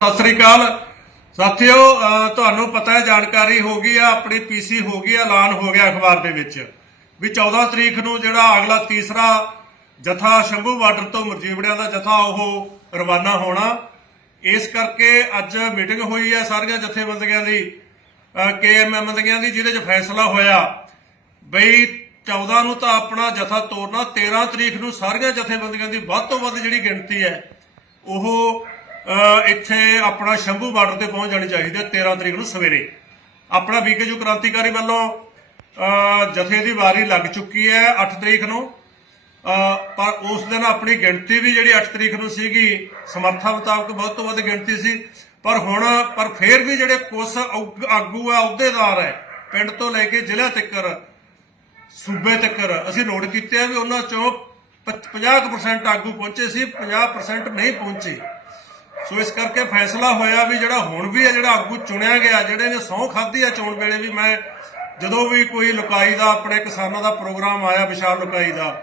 ਸਤਿ ਸ੍ਰੀ ਅਕਾਲ। ਸਾਥੀਓ ਤੁਹਾਨੂੰ ਪਤਾ ਹੈ ਜਾਣਕਾਰੀ ਹੋ ਗਈ ਆ ਆਪਣੀ ਪੀਸੀ ਹੋ ਗਈ ਆ, ਐਲਾਨ ਹੋ ਗਿਆ ਅਖਬਾਰ ਦੇ ਵਿੱਚ ਵੀ 14 ਤਰੀਕ ਨੂੰ ਜਿਹੜਾ ਅਗਲਾ ਤੀਸਰਾ ਜਥਾ ਸ਼ੰਭੂ ਬਾਰਡਰ ਤੋਂ ਮਰਜੀਵੜਿਆਂ ਦਾ ਜਥਾ ਉਹ ਰਵਾਨਾ ਹੋਣਾ। ਇਸ ਕਰਕੇ ਅੱਜ ਮੀਟਿੰਗ ਹੋਈ ਹੈ ਸਾਰੀਆਂ ਜਥੇਬੰਦੀਆਂ ਦੀ ਕੇਐਮਐਮ ਦੀਆਂ ਦੀ ਜਿਹਦੇ 'ਚ ਫੈਸਲਾ ਹੋਇਆ ਬਈ 14 ਨੂੰ ਤਾਂ ਆਪਣਾ ਜਥਾ ਤੋਰਨਾ 13 ਤਰੀਕ ਨੂੰ ਸਾਰੀਆਂ ਜਥੇਬੰਦੀਆਂ ਦੀ ਵੱਧ ਤੋਂ ਵੱਧ ਜਿਹੜੀ ਗਿਣਤੀ ਹੈ ਉਹ ਇੱਥੇ ਆਪਣਾ ਸ਼ੰਭੂ ਬਾਰਡਰ ਤੇ ਪਹੁੰਚ ਜਾਣੀ ਚਾਹੀਦੀ ਹੈ 13 ਤਰੀਕ ਨੂੰ ਸਵੇਰੇ। ਆਪਣਾ ਵੀਕੇਜੂ ਕ੍ਰਾਂਤੀਕਾਰੀ ਵੱਲੋਂ ਅਹ, ਜਥੇ ਦੀ ਵਾਰੀ ਲੱਗ ਚੁੱਕੀ ਹੈ 8 ਤਰੀਕ ਨੂੰ। ਪਰ ਉਸ ਦਿਨ ਆਪਣੀ ਗਿਣਤੀ ਵੀ ਜਿਹੜੀ 8 ਤਰੀਕ ਨੂੰ ਸੀਗੀ ਸਮਰਥਾ ਮੁਤਾਬਕ ਬਹੁਤ ਤੋਂ ਵੱਧ ਗਿਣਤੀ ਸੀ। ਪਰ ਹੁਣ ਪਰ ਫੇਰ ਵੀ ਜਿਹੜੇ ਕੁਝ ਆਗੂ ਆ ਅਹੁਦੇਦਾਰ ਹੈ ਪਿੰਡ ਤੋਂ ਲੈ ਕੇ ਜ਼ਿਲ੍ਹਾ ਤੱਕਰ ਸੂਬੇ ਤੱਕ ਅਸੀਂ ਨੋਟ ਕੀਤੇ ਵੀ ਉਹਨਾਂ ਚੋਂ 50% ਆਗੂ ਪਹੁੰਚੇ ਸੀ 50% ਨਹੀਂ ਪਹੁੰਚੇ। ਸੋ ਇਸ ਕਰਕੇ ਫੈਸਲਾ ਹੋਇਆ ਵੀ ਜਿਹੜਾ ਹੁਣ ਵੀ ਹੈ, ਜਿਹੜਾ ਆਗੂ ਚੁਣਿਆ ਗਿਆ, ਜਿਹੜੇ ਨੇ ਸਹੁੰ ਖਾਧੀ ਆ ਚੋਣ ਵੇਲੇ ਵੀ ਮੈਂ ਜਦੋਂ ਵੀ ਕੋਈ ਲੁਕਾਈ ਦਾ, ਆਪਣੇ ਕਿਸਾਨਾਂ ਦਾ ਪ੍ਰੋਗਰਾਮ ਆਇਆ, ਵਿਸ਼ਾਲ ਲੁਕਾਈ ਦਾ,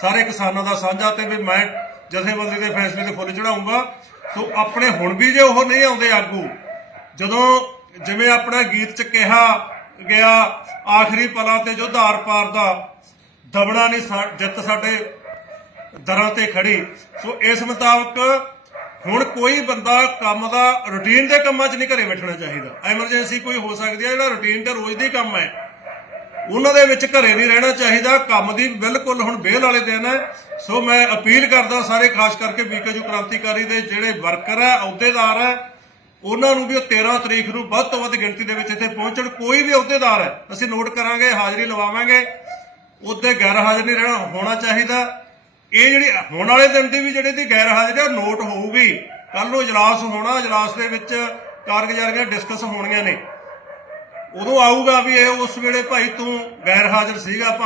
ਸਾਰੇ ਕਿਸਾਨਾਂ ਦਾ ਸਾਂਝਾ ਤੇ ਵੀ ਮੈਂ ਜਥੇਬੰਦੀ ਦੇ ਫੈਸਲੇ ਤੇ ਫੁੱਲ ਚੜਾਉਂਗਾ ਸੋ ਆਪਣੇ ਹੁਣ ਵੀ ਜੇ ਉਹ ਨਹੀਂ ਆਉਂਦੇ ਆਗੂ, ਜਦੋਂ ਜਿਵੇਂ ਆਪਣਾ ਗੀਤ ਚ ਕਿਹਾ ਗਿਆ, ਆਖਰੀ ਪਲਾਂ ਤੇ ਜੋ ਧਾਰ ਪਾਰ ਦਾ, ਦਬਣਾ ਨਹੀਂ ਜਿੱਤ ਸਾਡੇ ਦਰਾਂ ਤੇ ਖੜੀ। ਸੋ ਇਸ ਮੁਤਾਬਕ ਹੁਣ ਕੋਈ ਬੰਦਾ ਕੰਮ ਦਾ ਰੁਟੀਨ ਦੇ ਕੰਮਾਂ 'ਚ ਨਹੀਂ ਘਰੇ ਬੈਠਣਾ ਚਾਹੀਦਾ। ਐਮਰਜੈਂਸੀ ਕੋਈ ਹੋ ਸਕਦੀ ਹੈ, ਜਿਹੜਾ ਰੁਟੀਨ ਤੇ ਰੋਜ਼ ਦੀ ਕੰਮ ਹੈ। ਉਹਨਾਂ ਦੇ ਵਿੱਚ ਘਰੇ ਨਹੀਂ ਰਹਿਣਾ ਚਾਹੀਦਾ, ਕੰਮ ਦੀ ਬਿਲਕੁਲ ਹੁਣ ਬੇਲ ਵਾਲੇ ਦਿਨ ਹੈ। ਸੋ ਮੈਂ ਅਪੀਲ ਕਰਦਾ ਸਾਰੇ, ਖਾਸ ਕਰਕੇ ਬੀਕੇਜੂ ਕ੍ਰਾਂਤੀਕਾਰੀ ਦੇ ਜਿਹੜੇ ਵਰਕਰ ਹੈ, ਅਹੁਦੇਦਾਰ ਹੈ, ਉਹਨਾਂ ਨੂੰ ਵੀ ਉਹ 13 ਤਰੀਕ ਨੂੰ ਵੱਧ ਤੋਂ ਵੱਧ ਗਿਣਤੀ ਦੇ ਵਿੱਚ ਇੱਥੇ ਪਹੁੰਚਣ। ਕੋਈ ਵੀ ਅਹੁਦੇਦਾਰ ਹੈ, ਅਸੀਂ ਨੋਟ ਕਰਾਂਗੇ, ਹਾਜ਼ਰੀ ਲਵਾਵਾਂਗੇ। ਉਹਦੇ ਗੈਰ ਹਾਜ਼ਰ ਨਹੀਂ ਰਹਿਣਾ, ਹੋਣਾ ਚਾਹੀਦਾ। ਇਹ ਜਿਹੜੀ ਹੁਣ ਵਾਲੇ ਦਿਨ ਦੀ ਵੀ ਜਿਹੜੇ ਦੀ ਗੈਰ ਹਾਜ਼ਰੀ ਆ, ਨੋਟ ਹੋਊਗੀ। ਕੱਲ ਨੂੰ ਇਜਲਾਸ ਹੋਣਾ, ਇਜਲਾਸ ਦੇ ਵਿੱਚ ਕਾਰਗੁਜ਼ਾਰੀਆਂ ਡਿਸਕਸ ਹੋਣੀਆਂ ਨੇ। ਉਦੋਂ ਆਊਗਾ ਵੀ ਇਹ ਉਸ ਵੇਲੇ ਭਾਈ ਤੂੰ ਗੈਰ ਹਾਜ਼ਰ ਸੀਗਾ